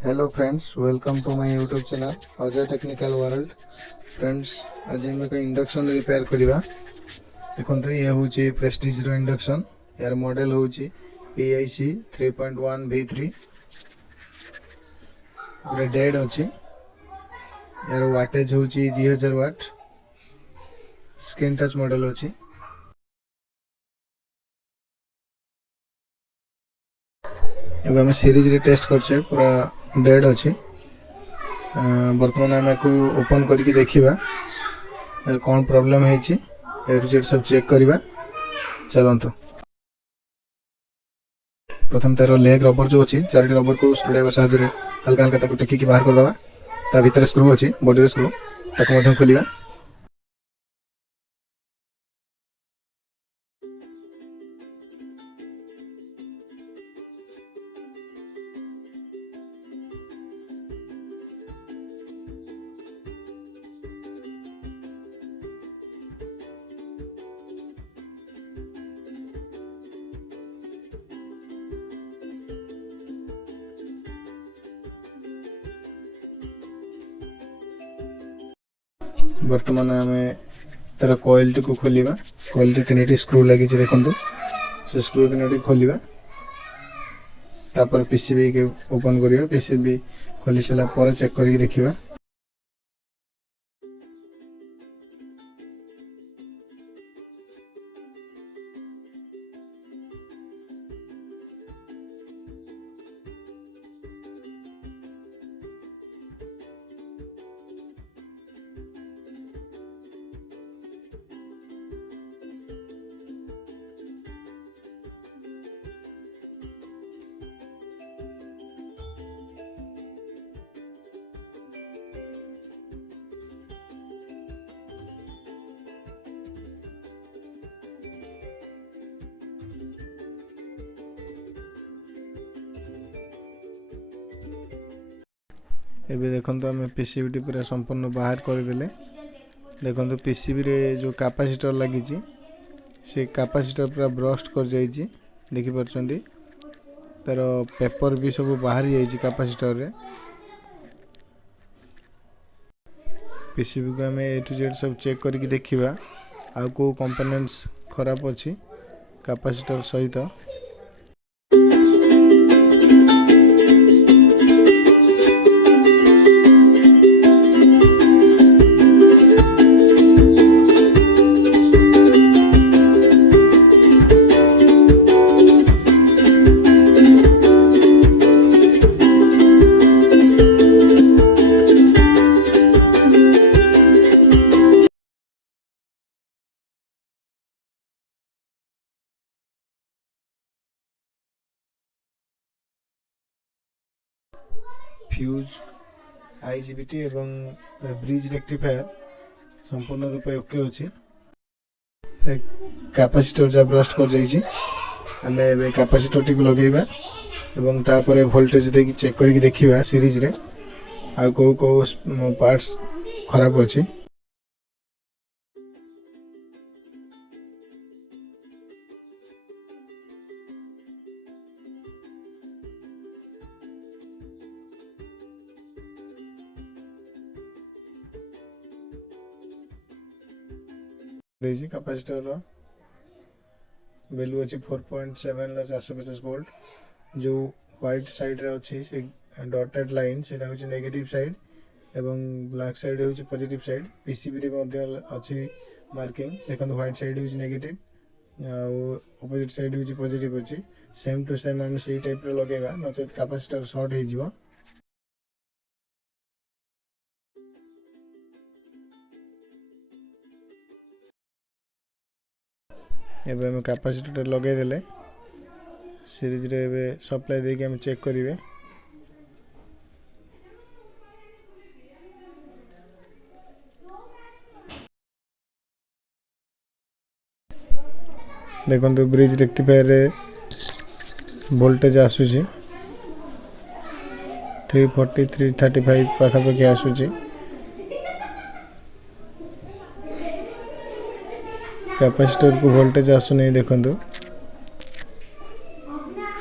Hello friends, welcome to my YouTube channel Ajay technical world. Friends, आज हम एक induction repair करवा। देखो ये हूँ प्रेस्टीज रो इंडक्शन। यार मॉडल हूँ PIC 3.1 V3। पूरा डेड अच्छी। यार वाटेज हूँ 2000 वाट। स्क्रीन टच मॉडल अच्छी। एवं सीरीज रे टेस्ट करछे, पूरा डेड अच्छी। बर्तमान आम को ओपन करके देखा कौन प्रॉब्लम है। ए टू जेड सब चेक करवा। चलतु प्रथम तार लेग रबर जो अच्छी, चार रबर को स्क्रूड्राइवर साहाଯ୍य हल्का हल्का टेकिकी बाहर करदे। ता भीतर स्क्रू अच्छी, बॉडी स्क्रू ताको खोलिया। बर्तमान आम तार कॉइल टी को खोलिबा। कॉइल टी 3टी स्क्रू लगी देखो, से स्क्रू 3टी खोलिबा। तापर पीसीबी के ओपन करियो। पीसीबी खोली सारा पर चेक करके देखिबा। एबे देखो आम पीसीबी पूरा संपूर्ण बाहर करदे। देखो पीसीबी रे जो कैपेसिटर लगी से कैपेसिटर पूरा ब्रस्ट कर जाइए। देखिपुंट तार पेपर भी सब बाहर जाइए कैपेसिटर रे। पीसीबी को आम ए टू जेड सब चेक करके देखा आ को कंपोनेंट्स खराब अच्छी कैपेसिटर सहित। फ्यूज, IGBT एवं ब्रिज रेक्टिफायर संपूर्ण रूपे ओके अच्छी। कैपेसिटर जब ब्रस्ट कर जाइए आम ए कैपेसिटर टी लगेगा एवं तापर वोल्टेज देकी चेक करके देखिबा सीरीज रे आ को पार्ट्स खराब अच्छी। कैपेसिटर वैल्यू अच्छी 4.7 450 वोल्ट। जो व्हाइट साइड रे अच्छी से डॉटेड लाइन से नेगेटिव साइड एवं ब्लैक साइड हूँ पॉजिटिव साइड। पीसीबी रे अच्छी मार्किंग। देखो व्हाइट साइड हूँ नेगेटिव, अपोजिट साइड हूँ पॉजिटिव अच्छी। सेम टू सेम आम से टाइप रे लगेगा, नचेत कैपेसिटर शॉर्ट हो। एबे हम कैपेसिटर लगे देले सीरीज रे एबे सप्लाई देके हम चेक करिवे। देखो ब्रिज रेक्टिफायर रे वोल्टेज आसुची 340 335 पाखापाखि आसुची। कैपेसिटर को वोल्टेज आसु नहीं। देखो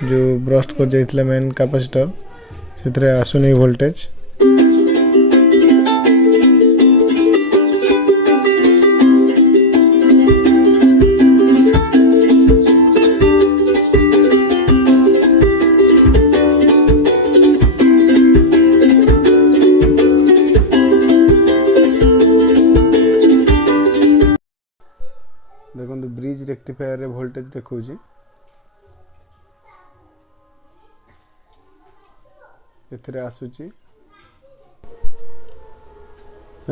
जो ब्रस्ट कर जाइथिला मेन कैपेसिटर से आसुनी वोल्टेज। देखो ब्रिज रेक्टिफायर वोल्टेज देखो एथिरे आसुची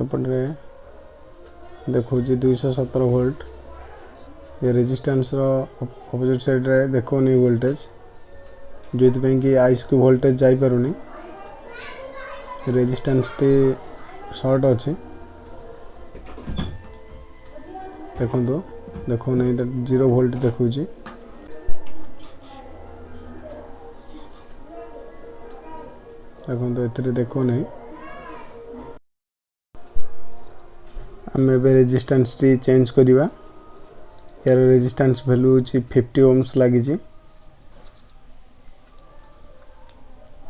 एपटे देखो 217 वोल्ट। ये रेजिस्टेंस रो अपोजिट साइड रे देखो नहीं वोल्टेज जो कि आइस को वोल्टेज जाई पारुनी। रेजिस्टेंस टी शॉर्ट अच्छे देखो देखो नहीं 0 वोल्ट देखो देखो देखो नहीं। आम ए रेजिस्टेंस टी चेंज करिवा। यार रेजिस्टेंस वैल्यू होची 50 ओम्स लगी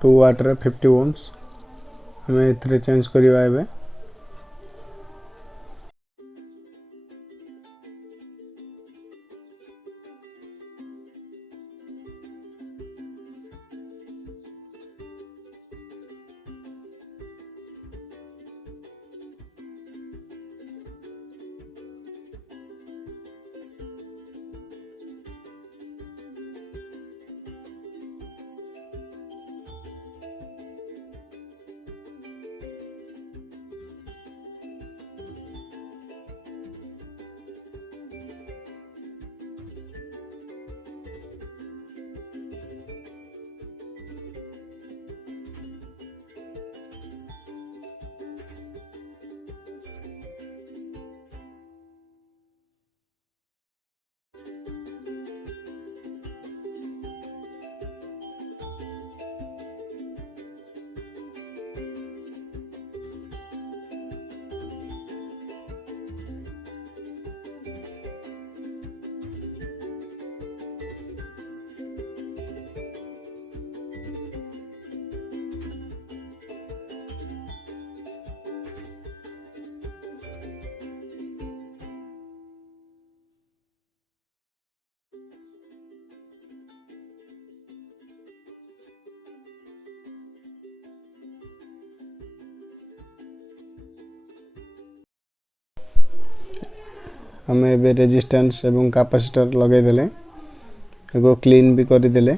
2 वाट रे 50 ओम्स हमें एथरे चेंज करिवा एबे। हमें एबे रेजिस्टेंस एवं कैपेसिटर लगे देले एगो क्लीन भी कर देले।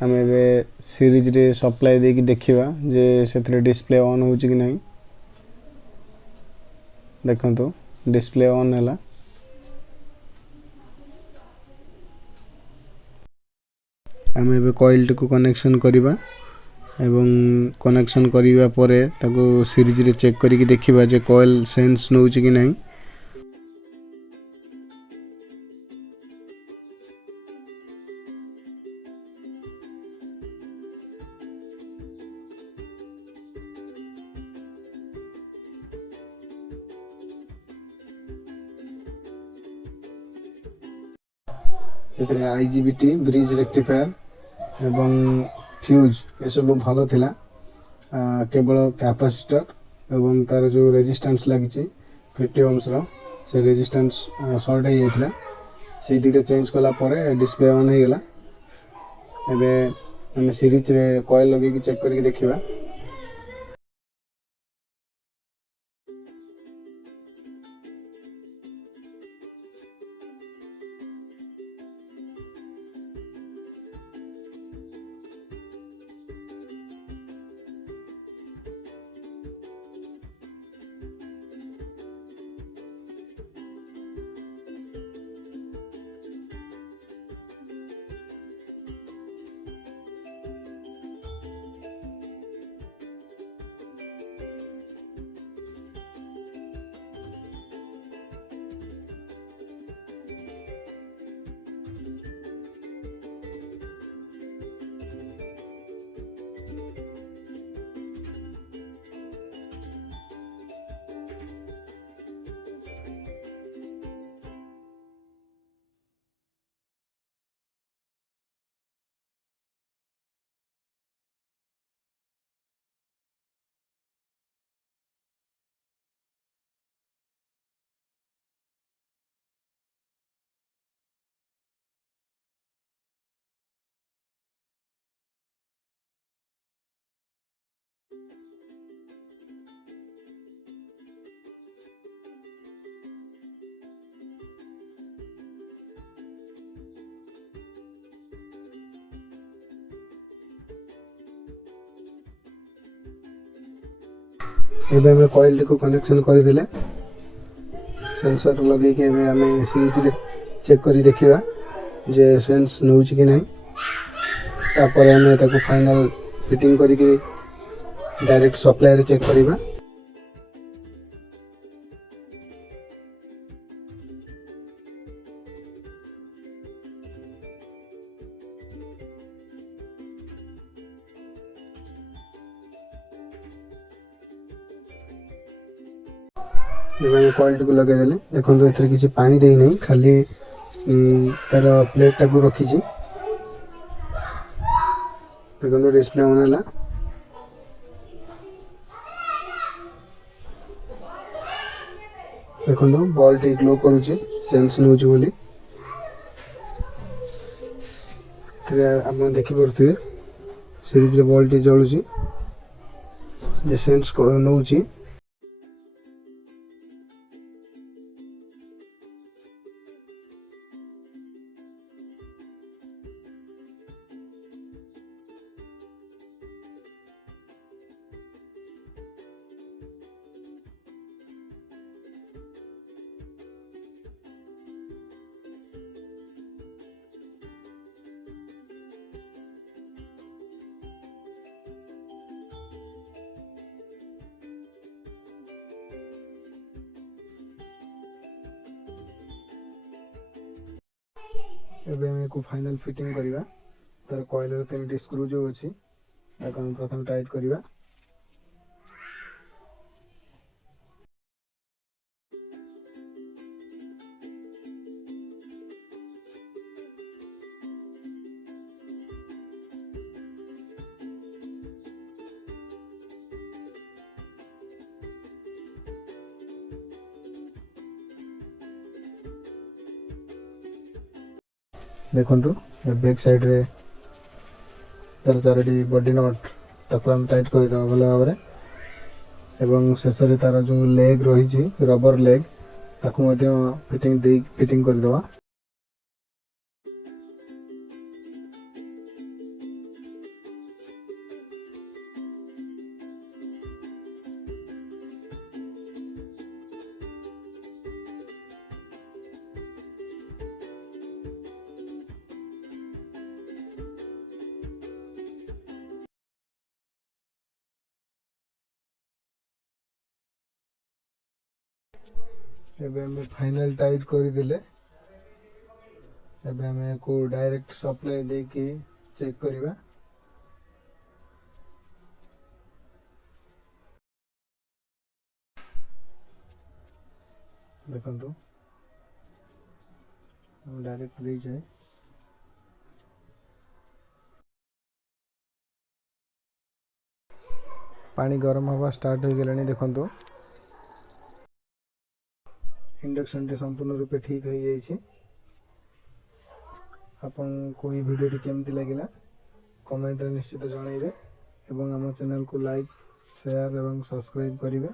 हमें एबे सीरीज रे सप्लाई दे कि देखिबा जे सेथरे डिस्प्ले ऑन होची कि नहीं। देखंतु डिस्प्ले ऑन हैला। हमें एबे कॉइल को कनेक्शन करिबा एवं कनेक्शन करिबा परे ताको सीरीज रे चेक करिकि देखिबा जे कॉइल सेंस नउची कि नहीं। एथरे आईजीबीटी ब्रिज रेक्टिफायर एवं फ्यूज ये सब भलो थिला। केवल कैपेसिटर एवं तार जो रेजिस्टेंस लगी 50 ओम्स रो से रेजिस्टेंस शॉर्ट हो जाइथिला से दुटा चेंज कला परे डिस्प्ले ऑन हो गेला। एबे हम सीरीज रे कॉइल लगे कि चेक करके देखिबा। ଏବେ ଆମେ କଏଲ୍ଟିକୁ କନେକ୍ସନ୍ କରିଦେଲେ ସେନ୍ସର୍ ଲଗେଇକି ଏବେ ଆମେ ସିରିଜ୍ରେ ଚେକ୍ କରି ଦେଖିବା ଯେ ସେନ୍ସ ନେଉଛି କି ନାହିଁ। ତାପରେ ଆମେ ତାକୁ ଫାଇନାଲ୍ ଫିଟିଂ କରିକି डायरेक्ट सप्लाई रे चेक करिबा। कॉइल को लगे देले देखो एथरे किसी पानी देई नहीं खाली तार प्लेट टाकू रखी देखो डिस्प्ले ऑन है। देखो बॉल टी ग्लो करुचे सेंस नउची बोली आप देखी पारे सीरीज रे बॉल टी जलुची जे सेंस नउची। एबे हम को फाइनल फिटिंग करिवा तार कॉइल रे 3टी स्क्रू जो अछि ताको हम प्रथम टाइट करिवा। देखंतु बैक साइड रे तार चारोटी बॉडी नट ताको हम टाइट कर दवा भल भाव एवं शेष रे तार जो लेग रही रबर लेग ताको मध्य फिटिंग कर दवा। फाइनल टाइट कर देले को डायरेक्ट सप्लाई दे के चेक करिवा। देखंतु हम डायरेक्ट दे जाए पानी गरम हवा स्टार्ट हो गलानी। देखंतु इंडक्शन टे संपूर्ण रूपे ठीक हो जाइए। आपन कोई वीडियो केमती लगिला कमेंट रे निश्चित जणाइबे एवं आम चैनल को लाइक शेयर एवं सब्सक्राइब करिवे।